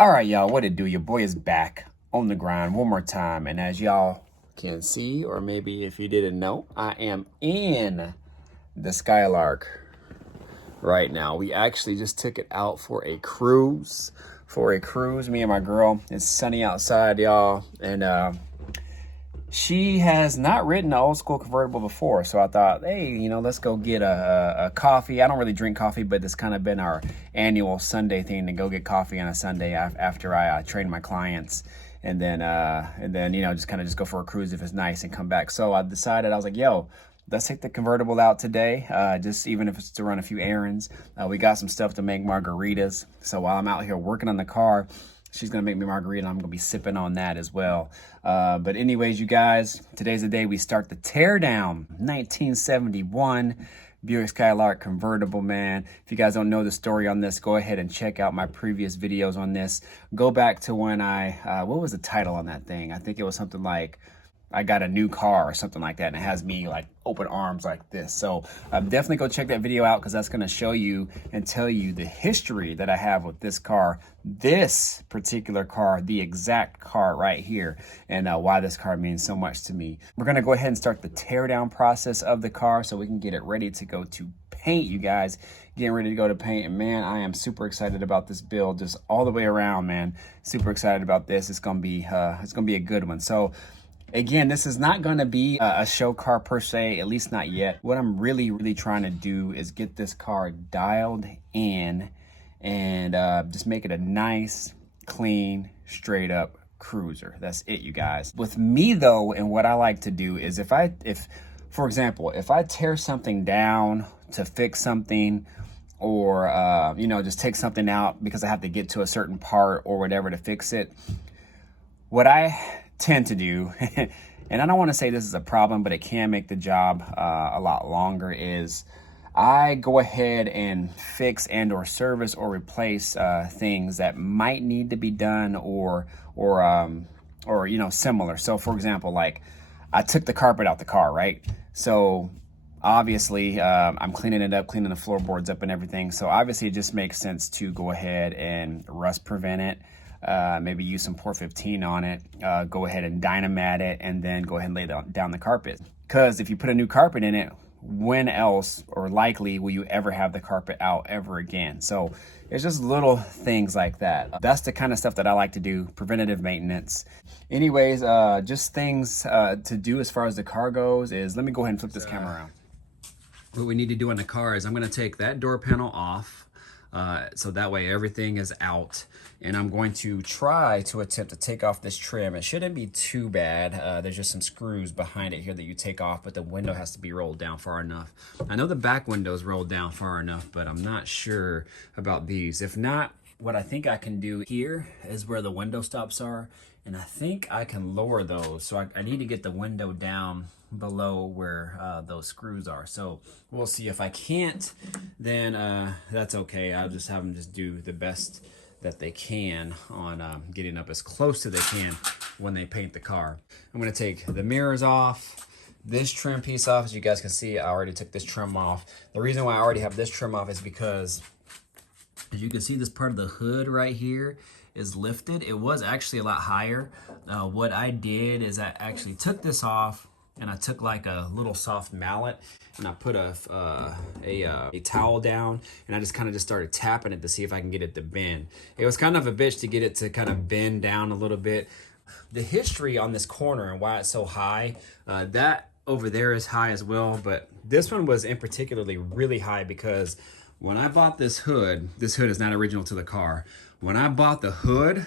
All right, y'all, what it do? Your boy is back on the grind one more time. And as y'all can see, or maybe if you didn't know, I am in the Skylark right now. We actually just took it out for a cruise. Me and my girl. It's sunny outside, y'all. And she has not ridden an old school convertible before, so I thought, hey, let's go get a coffee. I don't really drink coffee, but it's kind of been our annual Sunday thing to go get coffee on a Sunday after I train my clients, and then just go for a cruise if it's nice and come back. So I decided, I was like, yo, let's take the convertible out today, just even if it's to run a few errands. We got some stuff to make margaritas, so while I'm out here working on the car, she's gonna make me margarita, and I'm gonna be sipping on that as well. But anyways, you guys, today's the day we start the teardown. 1971 Buick Skylark convertible, man. If you guys don't know the story on this, go ahead and check out my previous videos on this. Go back to when what was the title on that thing? I think it was something like, I got a new car or something like that, and it has me like open arms like this. So definitely go check that video out, because that's going to show you and tell you the history that I have with this car, this particular car, the exact car right here, and why this car means so much to me. We're going to go ahead and start the teardown process of the car so we can get it ready to go to paint, you guys. Getting ready to go to paint, and man, I am super excited about this build, just all the way around, man. Super excited about this. It's gonna be a good one. So again, this is not going to be a show car per se, at least not yet. What I'm really trying to do is get this car dialed in and just make it a nice, clean, straight up cruiser. That's it, you guys. With me though, and what I like to do is if for example, if I tear something down to fix something, or just take something out because I have to get to a certain part or whatever to fix it, what I tend to do, and I don't want to say this is a problem, but it can make the job a lot longer, is I go ahead and fix and or service or replace things that might need to be done or similar. So for example, like I took the carpet out the car, right? So obviously I'm cleaning it up, cleaning the floorboards up and everything. So obviously it just makes sense to go ahead and rust prevent it. Maybe use some Port 15 on it, go ahead and dynamat it, and then go ahead and lay down the carpet. Because if you put a new carpet in it, when else or likely will you ever have the carpet out ever again? So it's just little things like that. That's the kind of stuff that I like to do, preventative maintenance. Anyways, just things to do as far as the car goes is, let me go ahead and flip this camera around. What we need to do on the car is I'm going to take that door panel off. So that way everything is out, and I'm going to try to attempt to take off this trim. It shouldn't be too bad. There's just some screws behind it here that you take off, but the window has to be rolled down far enough. I know the back window is rolled down far enough, but I'm not sure about these. If not, what I think I can do here is where the window stops are, and I think I can lower those. So I need to get the window down below where those screws are. So we'll see. If I can't, then that's okay. I'll just have them just do the best that they can on getting up as close as they can when they paint the car. I'm going to take the mirrors off, this trim piece off. As you guys can see, I already took this trim off. The reason why I already have this trim off is because, as you can see, this part of the hood right here is lifted. It was actually a lot higher. What I did is I actually took this off, and I took like a little soft mallet, and I put a towel down, and I just kind of just started tapping it to see if I can get it to bend. It was kind of a bitch to get it to kind of bend down a little bit. The history on this corner and why it's so high, that over there is high as well, but this one was in particularly really high because when I bought this hood is not original to the car. When I bought the hood,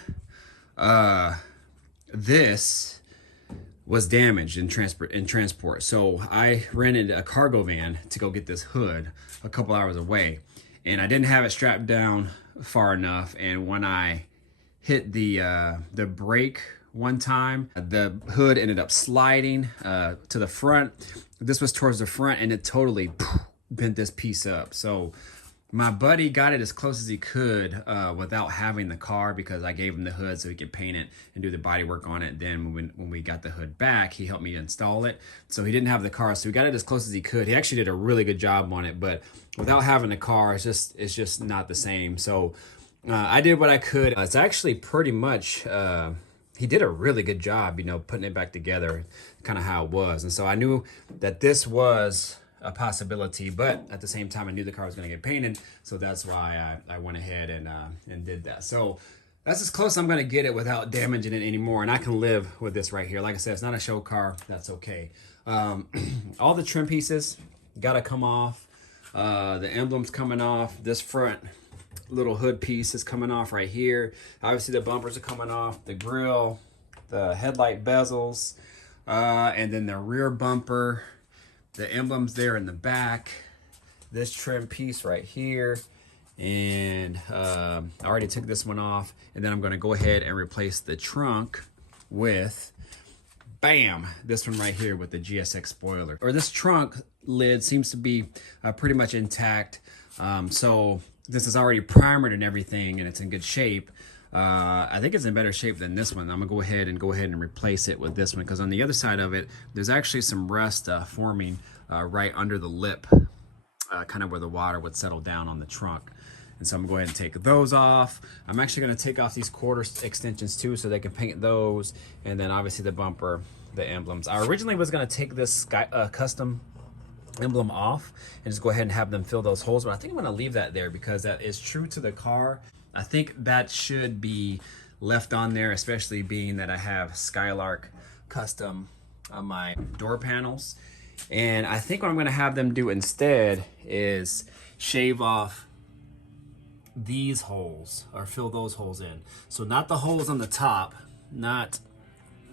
this was damaged in transport. So I rented a cargo van to go get this hood a couple hours away, and I didn't have it strapped down far enough. And when I hit the brake one time, the hood ended up sliding to the front. This was towards the front, and it totally bent this piece up. So my buddy got it as close as he could without having the car, because I gave him the hood so he could paint it and do the body work on it. Then when we got the hood back, he helped me install it. So he didn't have the car, so he got it as close as he could. He actually did a really good job on it, but without having the car, it's just not the same. So I did what I could. It's actually pretty much, he did a really good job, you know, putting it back together, kind of how it was. And so I knew that this was a possibility, but at the same time, I knew the car was going to get painted. So that's why I went ahead and did that. So that's as close I'm going to get it without damaging it anymore. And I can live with this right here. Like I said, it's not a show car. That's okay. All the trim pieces got to come off. The emblem's coming off. This front little hood piece is coming off right here. Obviously the bumpers are coming off, the grill, the headlight bezels, and then the rear bumper, the emblems there in the back, this trim piece right here, and I already took this one off. And then I'm going to go ahead and replace the trunk with, bam, this one right here with the GSX spoiler. Or this trunk lid seems to be pretty much intact. So this is already primered and everything, and it's in good shape. I think it's in better shape than this one. I'm gonna go ahead and replace it with this one, because on the other side of it, there's actually some rust forming right under the lip, kind of where the water would settle down on the trunk. And so I'm gonna go ahead and take those off. I'm actually gonna take off these quarter extensions too, so they can paint those. And then obviously the bumper, the emblems. I originally was gonna take this custom emblem off and just go ahead and have them fill those holes, but I think I'm going to leave that there because that is true to the car. I think that should be left on there, especially being that I have Skylark custom on my door panels. And I think what I'm going to have them do instead is shave off these holes, or fill those holes in. So not the holes on the top, not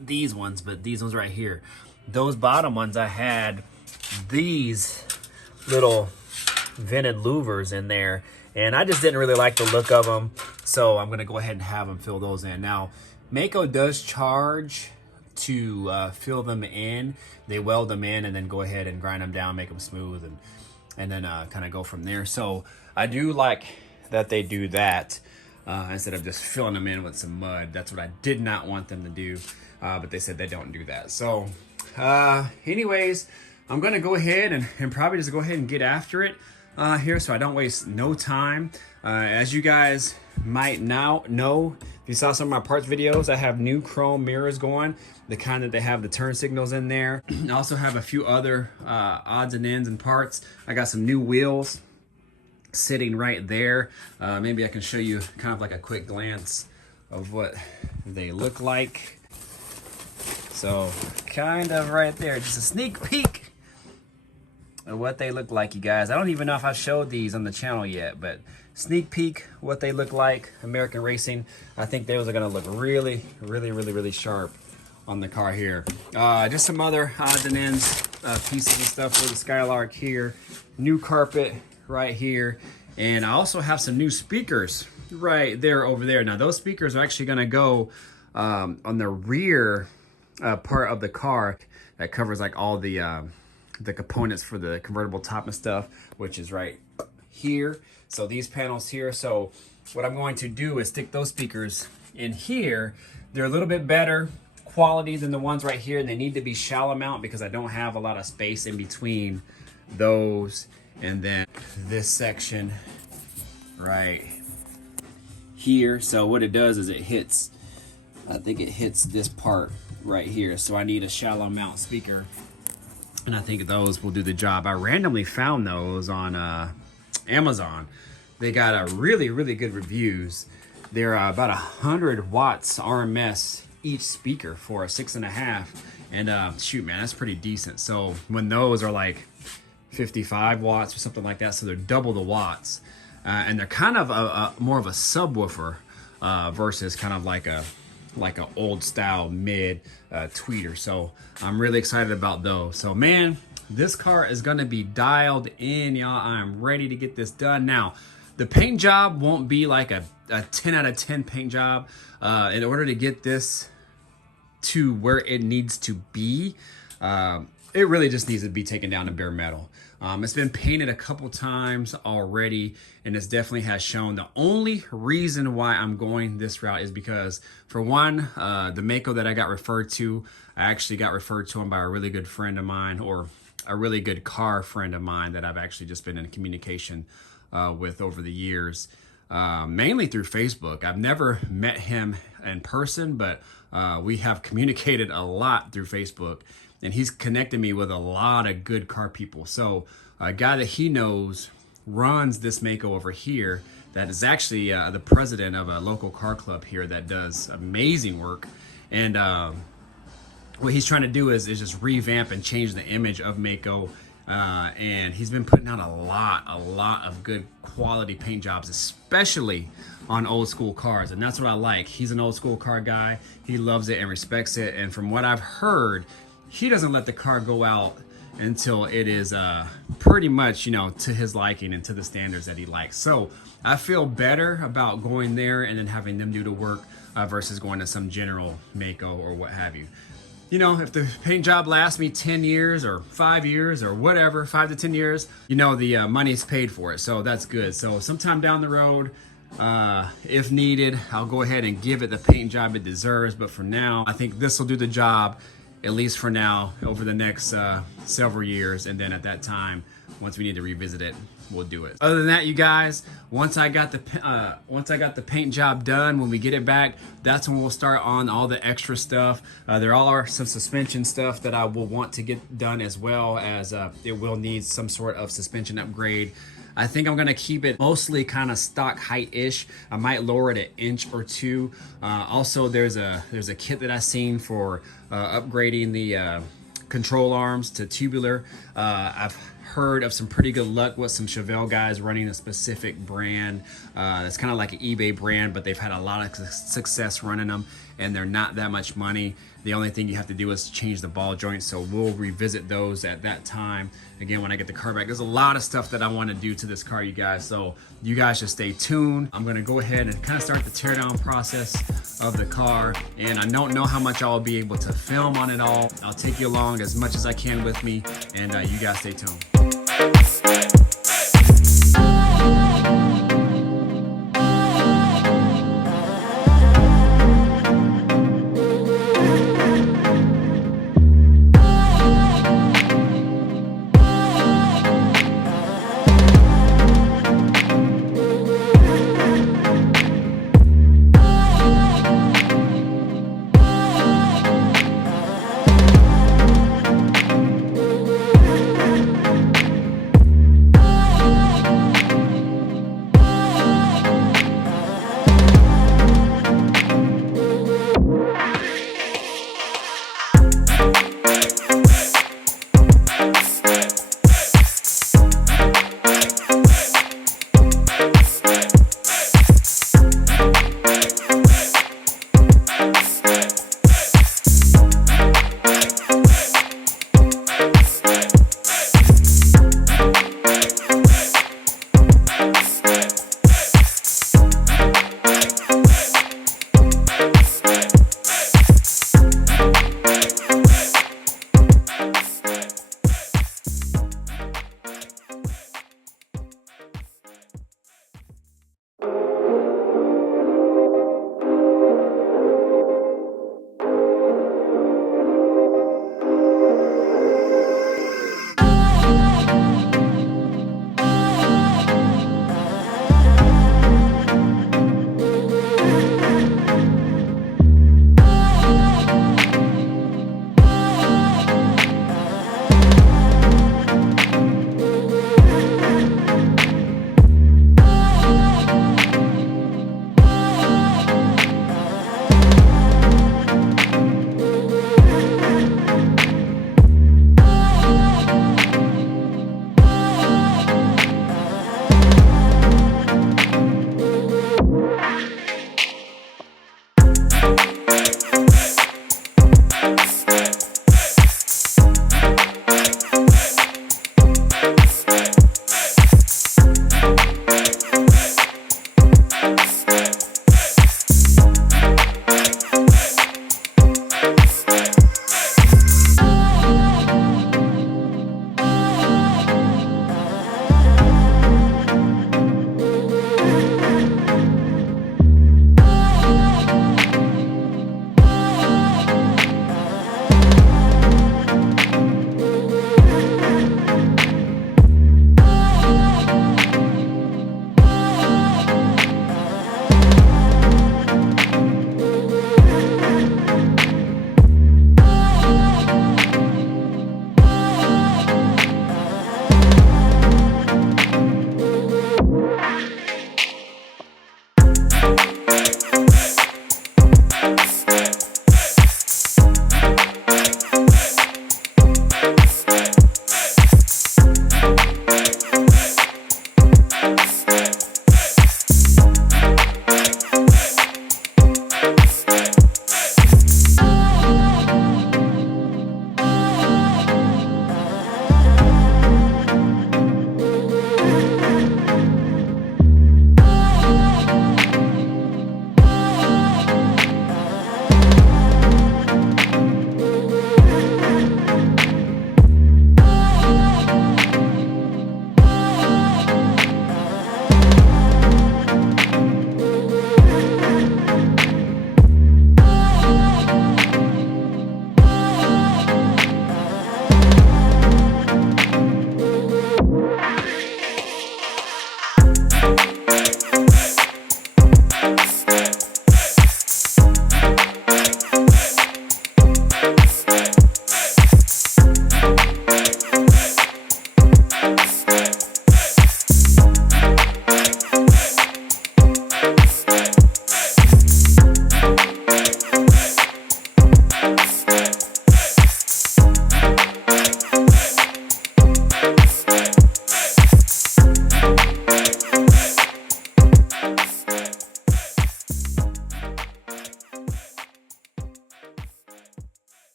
these ones, but these ones right here. Those bottom ones, I had these little vented louvers in there, and I just didn't really like the look of them, so I'm gonna go ahead and have them fill those in. Now Mako does charge to fill them in. They weld them in and then go ahead and grind them down, make them smooth, and then kind of go from there. So I do like that they do that instead of just filling them in with some mud. That's what I did not want them to do, but they said they don't do that. So anyways, I'm gonna go ahead and probably just go ahead and get after it here, so I don't waste no time. As you guys might now know, if you saw some of my parts videos, I have new chrome mirrors going, the kind that they have the turn signals in there. I also have a few other odds and ends and parts. I got some new wheels sitting right there. Maybe I can show you kind of like a quick glance of what they look like. So kind of right there, just a sneak peek of what they look like, you guys. I don't even know if I showed these on the channel yet, but sneak peek what they look like. American Racing. I think those are gonna look really, really, really, really sharp on the car here. Just some other odds and ends, pieces and stuff for the Skylark here. New carpet right here. And I also have some new speakers right there over there. Now those speakers are actually gonna go on the rear part of the car that covers like all the components for the convertible top and stuff, which is right here. So these panels here. So what I'm going to do is stick those speakers in here. They're a little bit better quality than the ones right here, and they need to be shallow mount because I don't have a lot of space in between those and then this section right here. So what it does is it hits, I think it hits this part right here. So I need a shallow mount speaker, and I think those will do the job. I randomly found those on Amazon. They got a really, really good reviews. They're about 100 watts RMS each speaker for a 6.5. And shoot, man, that's pretty decent. So when those are like 55 watts or something like that, so they're double the watts. And they're kind of more of a subwoofer versus kind of like a old style mid tweeter. So I'm really excited about those. So man, this car is gonna be dialed in, y'all. I'm ready to get this done. Now, the paint job won't be like a 10 out of 10 paint job. In order to get this to where it needs to be, it really just needs to be taken down to bare metal. It's been painted a couple times already, and this definitely has shown. The only reason why I'm going this route is because, for one, the Mako that I got referred to, I actually got referred to him by a really good friend of mine, or a really good car friend of mine that I've actually just been in communication with over the years. mainly through Facebook. I've never met him in person, but we have communicated a lot through Facebook, and he's connected me with a lot of good car people. So a guy that he knows runs this Mako over here that is actually the president of a local car club here that does amazing work. And what he's trying to do is just revamp and change the image of Mako. And he's been putting out a lot of good quality paint jobs, especially on old school cars. And that's what I like. He's an old school car guy. He loves it and respects it. And from what I've heard, he doesn't let the car go out until it is pretty much, you know, to his liking and to the standards that he likes. So I feel better about going there and then having them do the work versus going to some general Mako or what have you. You know, if the paint job lasts me 10 years or 5 years or whatever, 5 to 10 years, you know, the money's paid for it. So that's good. So sometime down the road, if needed, I'll go ahead and give it the paint job it deserves. But for now, I think this will do the job, at least for now, over the next several years. And then at that time, once we need to revisit it, we'll do it. Other than that, you guys, once I got the paint job done, when we get it back, that's when we'll start on all the extra stuff. There are some suspension stuff that I will want to get done, as well as it will need some sort of suspension upgrade. I think I'm gonna keep it mostly kind of stock height-ish. I might lower it an inch or two. Also, there's a kit that I've seen for upgrading the control arms to tubular. I've heard of some pretty good luck with some Chevelle guys running a specific brand. It's kind of like an eBay brand, but they've had a lot of success running them, and they're not that much money. The only thing you have to do is change the ball joints, so we'll revisit those at that time. Again, when I get the car back, there's a lot of stuff that I want to do to this car, you guys, so you guys should stay tuned. I'm gonna go ahead and kind of start the teardown process of the car, and I don't know how much I'll be able to film on it all. I'll take you along as much as I can with me, and you guys stay tuned.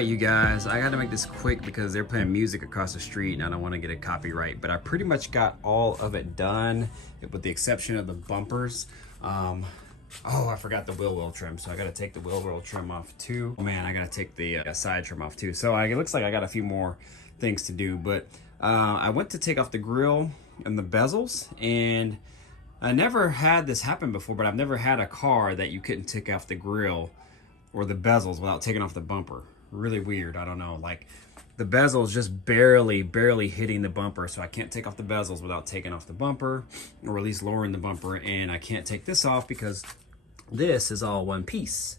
right, you guys, I got to make this quick because they're playing music across the street and I don't want to get a copyright, but I pretty much got all of it done with the exception of the bumpers. Oh, I forgot the wheel well trim, so I got to take the wheel well trim off too. Oh man, I got to take the side trim off too. So it looks like I got a few more things to do, but I went to take off the grill and the bezels, and I never had this happen before, but I've never had a car that you couldn't take off the grill or the bezels without taking off the bumper. Really weird, I don't know. Like the bezel's just barely hitting the bumper, so I can't take off the bezels without taking off the bumper, or at least lowering the bumper, and I can't take this off because this is all one piece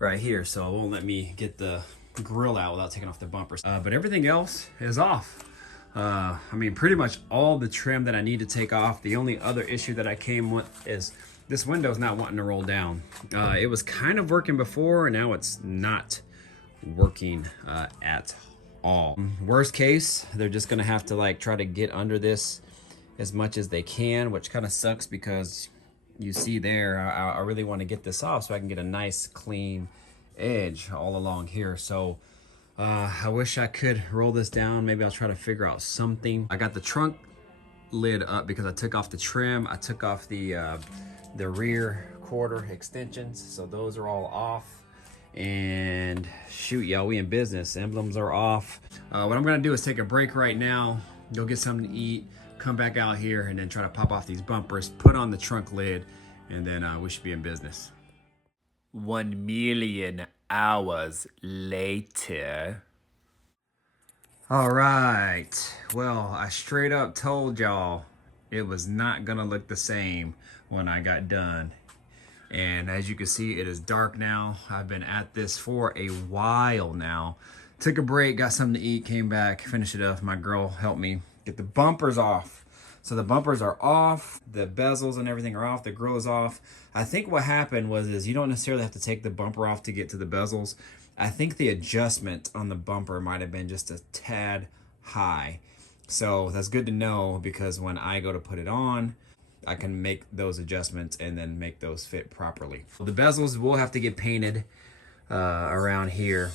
right here, so it won't let me get the grill out without taking off the bumpers. But everything else is off. I mean, pretty much all the trim that I need to take off. The only other issue that I came with is this window's not wanting to roll down. It was kind of working before, and now it's not working at all. Worst case, they're just gonna have to like try to get under this as much as they can, which kind of sucks because you see there, I really want to get this off so I can get a nice clean edge all along here. So I wish I could roll this down. Maybe I'll try to figure out something. I got the trunk lid up because I took off the trim. I took off the rear quarter extensions, so those are all off. And shoot, y'all, we in business. Emblems are off. What I'm gonna do is take a break right now, go get something to eat, come back out here, and then try to pop off these bumpers, put on the trunk lid, and then we should be in business. 1 million hours later. All right, well, I straight up told y'all it was not gonna look the same when I got done. And as you can see, it is dark now. I've been at this for a while now. Took a break, got something to eat, came back, finished it up. My girl helped me get the bumpers off. So the bumpers are off, the bezels and everything are off, the grill is off. I think what happened is you don't necessarily have to take the bumper off to get to the bezels. I think the adjustment on the bumper might have been just a tad high. So that's good to know, because when I go to put it on, I can make those adjustments and then make those fit properly. The bezels will have to get painted around here.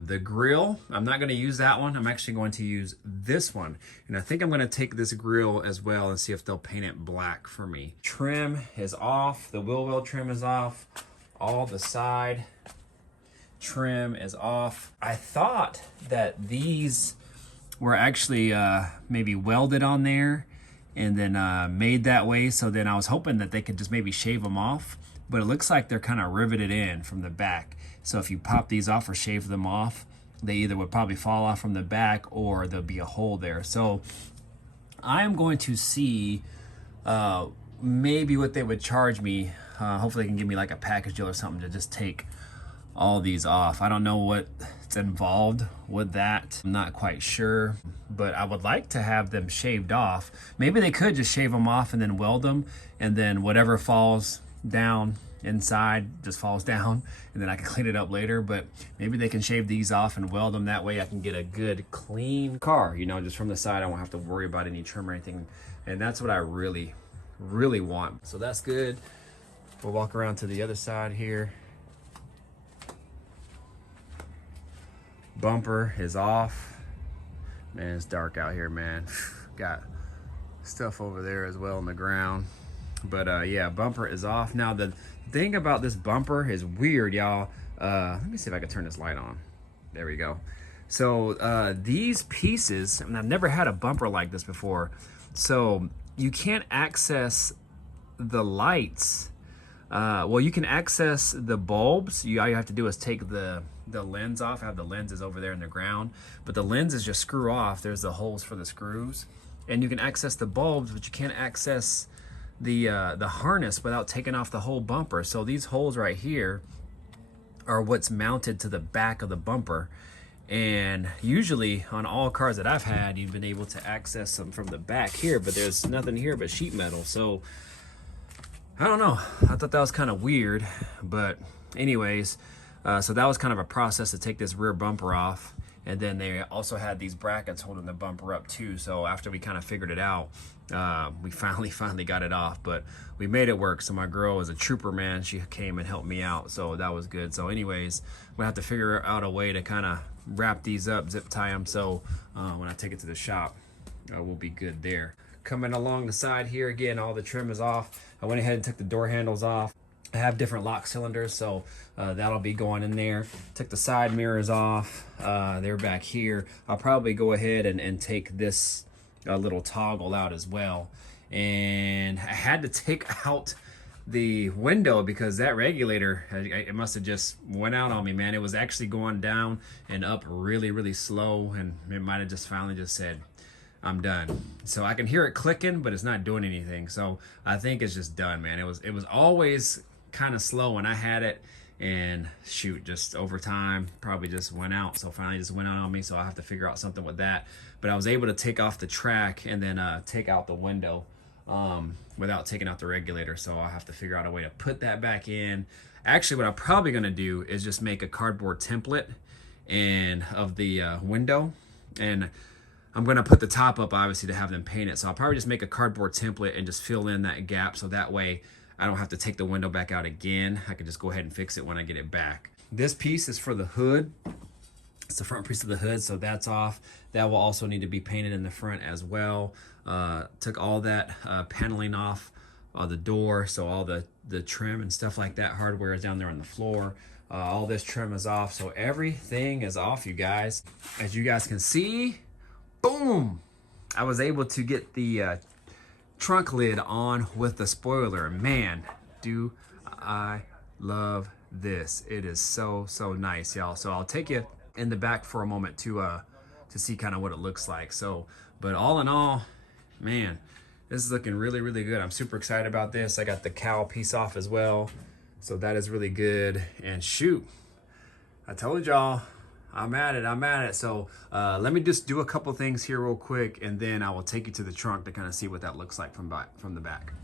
The grill, I'm not going to use that one. I'm actually going to use this one. And I think I'm going to take this grill as well and see if they'll paint it black for me. Trim is off. The wheel well trim is off. All the side trim is off. I thought that these were actually maybe welded on there and then made that way. So then I was hoping that they could just maybe shave them off. But it looks like they're kind of riveted in from the back. So if you pop these off or shave them off, they either would probably fall off from the back or there'll be a hole there. So I'm going to see maybe what they would charge me. Hopefully they can give me like a package deal or something to just take all these off. I don't know what's involved with that. I'm not quite sure, but I would like to have them shaved off. Maybe they could just shave them off and then weld them, and then whatever falls down inside just falls down, and then I can clean it up later. But maybe they can shave these off and weld them. That way I can get a good clean car, you know, just from the side. I won't have to worry about any trim or anything, and that's what I really want. So that's good. We'll walk around to the other side here. Bumper is off. Man, it's dark out here, man. Got stuff over there as well on the ground. But yeah, bumper is off. Now the thing about this bumper is weird, y'all. Let me see if I can turn this light on. There we go. So these pieces, and I've never had a bumper like this before, so you can't access the lights. Well, you can access the bulbs. All you have to do is take the lens off. I have the lenses over there in the ground, but the lenses just screw off. There's the holes for the screws, and you can access the bulbs, but you can't access the harness without taking off the whole bumper. So these holes right here are what's mounted to the back of the bumper, and usually on all cars that I've had, you've been able to access them from the back here, but there's nothing here but sheet metal. So I don't know, I thought that was kind of weird. But anyways, so that was kind of a process to take this rear bumper off. And then they also had these brackets holding the bumper up too. So after we kind of figured it out, we finally got it off, but we made it work. So my girl was a trooper, man. She came and helped me out, so that was good. So anyways, we'll have to figure out a way to kind of wrap these up, zip tie them, so when I take it to the shop, we'll be good there. Coming along the side here, again, all the trim is off. I went ahead and took the door handles off. I have different lock cylinders, so that'll be going in there. Took the side mirrors off. They're back here. I'll probably go ahead and take this little toggle out as well. And I had to take out the window because that regulator, it must have just went out on me, man. It was actually going down and up really slow, and it might have just finally just said, I'm done. So I can hear it clicking, but it's not doing anything. So I think it's just done, man. It was always kind of slow when I had it, and shoot, just over time probably just went out. So finally just went out on me, so I have to figure out something with that. But I was able to take off the track and then take out the window without taking out the regulator. So I'll have to figure out a way to put that back in. Actually, what I'm probably gonna do is just make a cardboard template and of the window, and I'm gonna put the top up obviously to have them paint it. So I'll probably just make a cardboard template and just fill in that gap, so that way I don't have to take the window back out again. I can just go ahead and fix it when I get it back. This piece is for the hood. It's the front piece of the hood, so that's off. That will also need to be painted in the front as well. Took all that paneling off the door, so all the trim and stuff like that, hardware is down there on the floor. All this trim is off, so everything is off, you guys. As you guys can see, boom! I was able to get the trunk lid on with the spoiler. Man, do I love this. It is so nice, y'all. So I'll take you in the back for a moment to see kind of what it looks like. So, but all in all, man, this is looking really good. I'm super excited about this. I got the cowl piece off as well, so that is really good. And shoot, I told y'all, I'm at it. So let me just do a couple things here real quick, and then I will take you to the trunk to kind of see what that looks like from the back.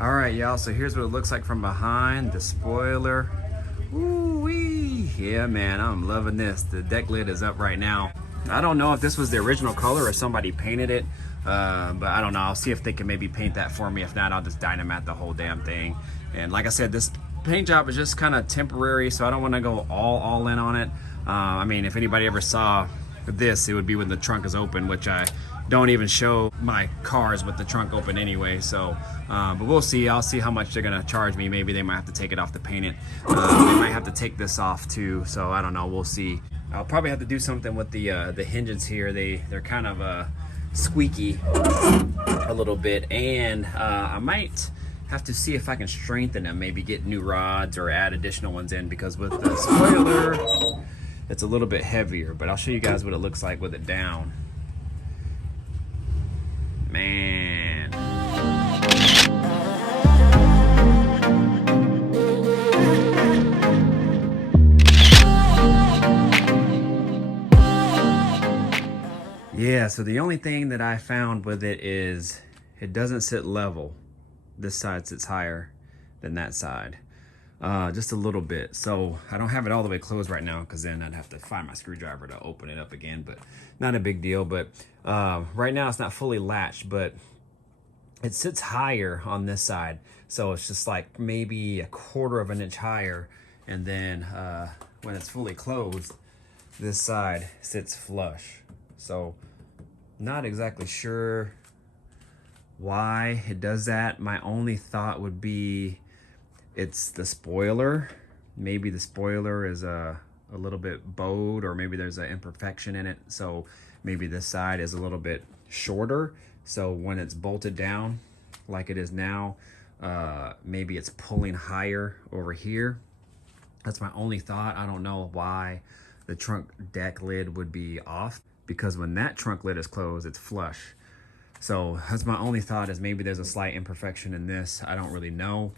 All right, y'all, so here's what it looks like from behind, the spoiler. Ooh-wee. Yeah, man, I'm loving this. The deck lid is up right now. I don't know if this was the original color or somebody painted it, but I don't know. I'll see if they can maybe paint that for me. If not, I'll just dynamite the whole damn thing. And like I said, this paint job is just kind of temporary, so I don't want to go all in on it. I mean, if anybody ever saw this, it would be when the trunk is open, which I don't even show my cars with the trunk open anyway. So, but we'll see. I'll see how much they're gonna charge me. Maybe they might have to take it off to paint it. They might have to take this off too. So I don't know. We'll see. I'll probably have to do something with the hinges here. They're kind of squeaky a little bit, and I might have to see if I can strengthen them. Maybe get new rods or add additional ones in, because with the spoiler, it's a little bit heavier. But I'll show you guys what it looks like with it down. Man. Yeah, so the only thing that I found with it is it doesn't sit level. This side sits higher than that side. Just a little bit. So I don't have it all the way closed right now, because then I'd have to find my screwdriver to open it up again, but not a big deal. But right now it's not fully latched, but it sits higher on this side. So it's just like maybe 1/4 of an inch higher. And then when it's fully closed, this side sits flush. So not exactly sure why it does that. My only thought would be it's the spoiler. Maybe the spoiler is a little bit bowed, or maybe there's an imperfection in it. So maybe this side is a little bit shorter. So when it's bolted down like it is now, maybe it's pulling higher over here. That's my only thought. I don't know why the trunk deck lid would be off, because when that trunk lid is closed, it's flush. So that's my only thought, is maybe there's a slight imperfection in this. I don't really know,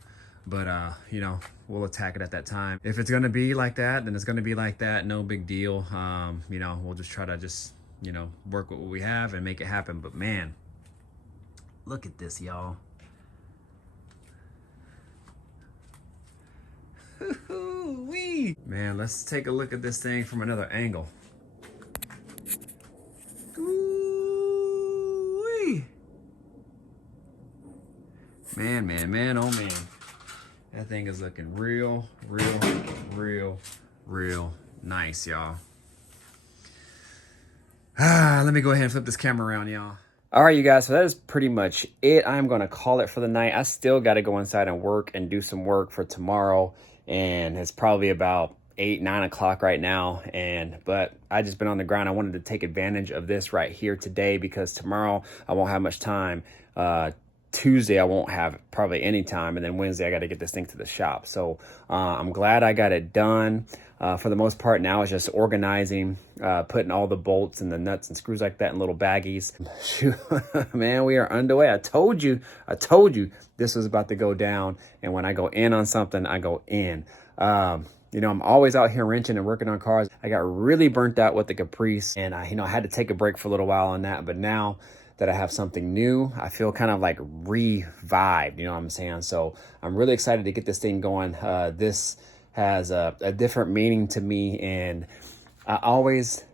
but you know, we'll attack it at that time. If it's gonna be like that, then it's gonna be like that. No big deal. You know, we'll just try to you know, work with what we have and make it happen. But man, look at this, y'all. Man, let's take a look at this thing from another angle. Man, oh man. That thing is looking real nice, y'all. Let me go ahead and flip this camera around, y'all. All right, you guys, so that is pretty much it. I'm going to call it for the night. I still got to go inside and work and do some work for tomorrow. And it's probably about 8, 9 o'clock right now. But I just been on the ground. I wanted to take advantage of this right here today because tomorrow I won't have much time. Tuesday I won't have probably any time, and then Wednesday I got to get this thing to the shop. So I'm glad I got it done. For the most part now it's just organizing, putting all the bolts and the nuts and screws like that in little baggies. Shoot, man, we are underway. I told you this was about to go down, and when I go in on something, I go in. You know, I'm always out here wrenching and working on cars. I got really burnt out with the Caprice, and I had to take a break for a little while on that, but now that I have something new, I feel kind of like revived, you know what I'm saying? So I'm really excited to get this thing going. This has a different meaning to me, and I always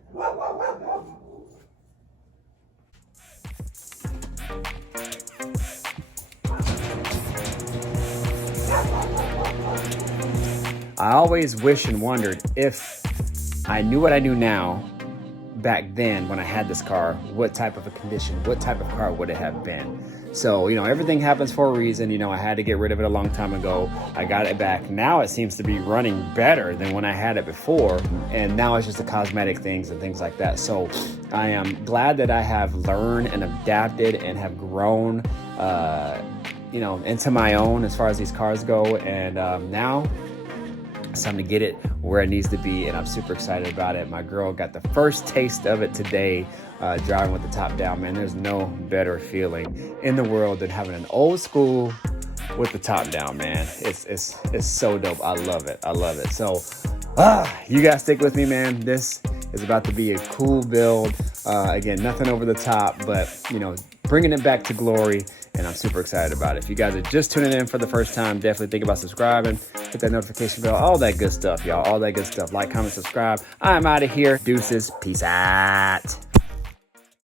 wish and wondered if I knew what I knew now back then when I had this car, what type of a condition, what type of car would it have been? So, you know, everything happens for a reason. You know, I had to get rid of it a long time ago. I got it back. Now it seems to be running better than when I had it before. And now it's just the cosmetic things and things like that. So I am glad that I have learned and adapted and have grown, you know, into my own as far as these cars go. And now it's time to get it where it needs to be, and I'm super excited about it. My girl got the first taste of it today, driving with the top down, man. There's no better feeling in the world than having an old school with the top down, man. It's so dope. I love it. So, you guys stick with me, man. This is about to be a cool build. Again, nothing over the top, but, you know, bringing it back to glory, and I'm super excited about it. If you guys are just tuning in for the first time, definitely think about subscribing, hit that notification bell, all that good stuff, y'all, all that good stuff. Like, comment, subscribe. I'm out of here. Deuces. Peace out.